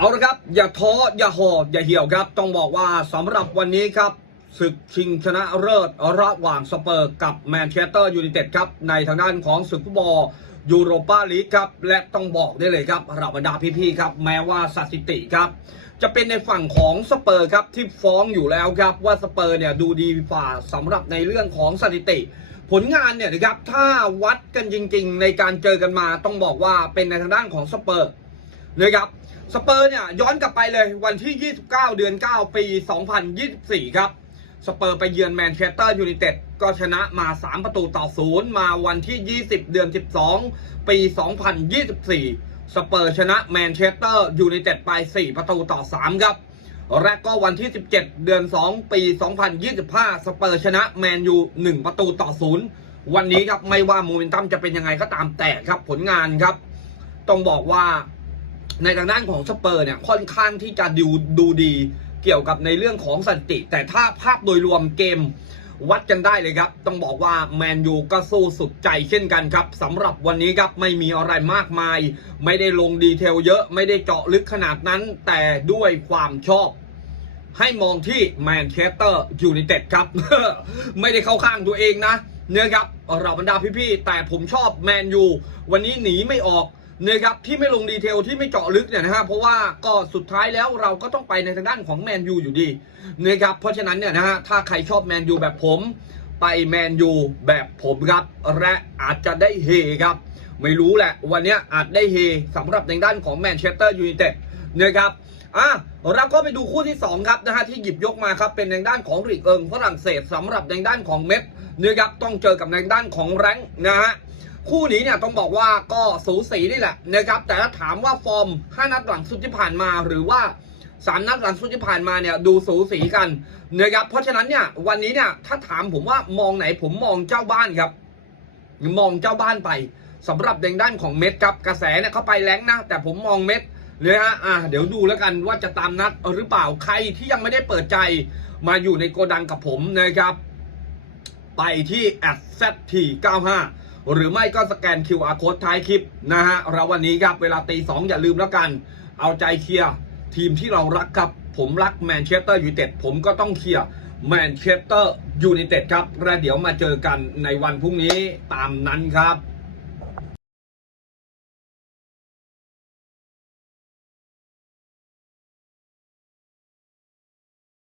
เอาละครับ อย่าท้ออย่าหออย่าเหี่ยวครับ ต้องบอกว่าสำหรับวันนี้ครับศึกชิงชนะเลิศระหว่างสเปอร์กับแมนเชสเตอร์ยูไนเต็ดครับ ในทางด้านของศึกฟุตบอลยูโรปาลีกครับ และต้องบอกได้เลยครับเราบรรดาพี่ๆครับ แม้ว่าสถิติครับ จะเป็นในฝั่งของสเปอร์ครับ ที่ฟ้องอยู่แล้วครับ ว่าสเปอร์เนี่ยดูดีฝ่าสำหรับในเรื่องของสถิติ ผลงานเนี่ยนะครับถ้าวัดกันจริง ๆ ในการเจอกันมาต้องบอกว่าเป็นในทางด้านของสเปอร์นะครับ สเปอร์เนี่ยย้อนกลับไปเลยวันที่ 29 เดือน 9 ปี 2024 ครับ สเปอร์ไปเยือนแมนเชสเตอร์ยูไนเต็ดก็ชนะมา 3 ประตูต่อศูนย์มาวันที่ 20 เดือน 12 ปี 2024 สเปอร์ชนะแมนเชสเตอร์ยูไนเต็ดไป 4 ประตูต่อ 3 ครับและก็วันที่ 17 เดือน 2 ปี 2025 สเปอร์ชนะแมนยู 1 ประตูต่อศูนย์วันนี้ครับไม่ว่าโมเมนตัมจะเป็นยังไงก็ตามแต่ครับผลงานครับ ต้องบอกว่า ในทางด้านของสเปอร์เนี่ยค่อนข้างที่จะดูดูดีเกี่ยวกับในเรื่องของสถิติ แต่ถ้าภาพโดยรวมเกมวัดกันได้เลยครับ ต้องบอกว่าแมนยูก็สู้สุดใจเช่นกันครับสำหรับวันนี้ครับไม่มีอะไรมากมาย ไม่ได้ลงดีเทลเยอะไม่ได้เจาะลึกขนาดนั้น แต่ด้วยความชอบ ให้มองที่แมนเชสเตอร์ยูไนเต็ดครับ ไม่ได้เข้าข้างตัวเองนะ เนี่ยครับเราบรรดาพี่ๆ แต่ผมชอบแมนยูวันนี้หนีไม่ออก นี่ยครับที่ไม่ลงดีเทลที่ไม่เจาะลึกเนี่ยนะฮะเพราะว่าก็สุดท้ายแล้วเราก็ต้องไปในทางด้านของแมนยูอยู่ดีเนี่ยครับเพราะฉะนั้นเนี่ยนะฮะถ้าใครชอบแมนยูแบบผม ไปแมนยูแบบผมครับและอาจจะได้เฮครับ ไม่รู้แหละ วันนี้อาจได้เฮสำหรับในด้านของแมนเชสเตอร์ยูไนเต็ดนะครับอะเราก็ไปดูคู่ที่2ครับนะฮะที่หยิบยกมาครับเป็นในด้านของลีกเอิงฝรั่งเศสสำหรับในด้านของเม็ดนะครับต้องเจอกับในด้านของแรงนะฮะ คู่นี้เนี่ยต้องบอกว่าก็สูสีนี่แหละนะครับแต่ถ้าถามว่าฟอร์ม 5 นัดหลังสุดที่ผ่านมาหรือว่าสามนัดหลังสุดที่ผ่านมาเนี่ยดูสูสีกันนะครับเพราะฉะนั้นเนี่ยวันนี้เนี่ยถ้าถามผมว่ามองไหนผมมองเจ้าบ้านครับ มองเจ้าบ้านไปสำหรับในด้านของเม็ดครับกระแสเนี่ยเขาไปแรงนะ แต่ผมมองเม็ดเลยฮะอะเดี๋ยวดูแล้วกันว่าจะตามนัดหรือเปล่าใครที่ยังไม่ได้เปิดใจมาอยู่ในโกดังกับผมนะครับ ไปที่ @zt95 ห หรือไม่ก็สแกน QR code ท้ายคลิปนะฮะเราวันนี้ครับเวลาตีสองอย่าลืมแล้วกัน เอาใจเคลียร์ทีมที่เรารักครับผมรักแมนเชสเตอร์ยูไนเต็ดผมก็ต้องเคลียร์แมนเชสเตอร์ยูไนเต็ดครับและเดี๋ยวมาเจอกันในวันพรุ่งนี้ตามนั้นครับ